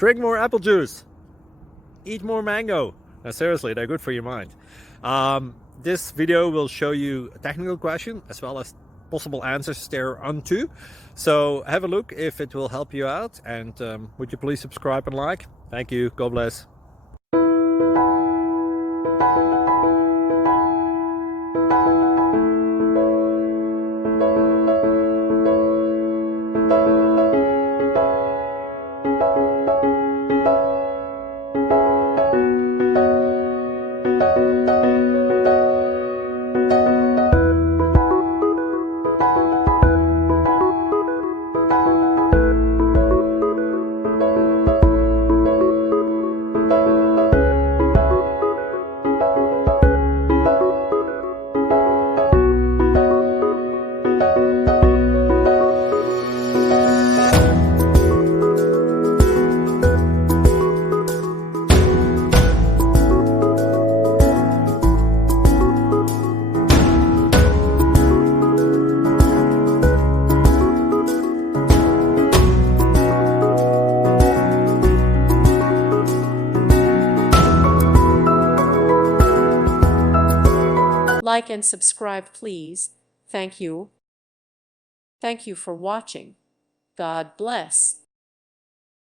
Drink more apple juice. Eat more mango. Now, seriously, they're good for your mind. This video will show you a technical question as well as possible answers thereunto. So have a look if it will help you out, and would you please subscribe and like? Thank you. God bless. Like and subscribe, please. Thank you. Thank you for watching. God bless.